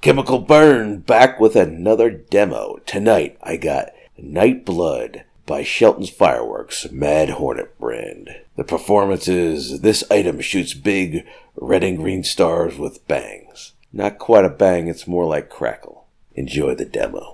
Chemical Burn back with another demo. Tonight I got Night Blood by Sheltons Fireworks, Mad Hornet brand. The performance is, this item shoots big red and green stars with bangs. Not quite a bang, it's more like crackle. Enjoy the demo.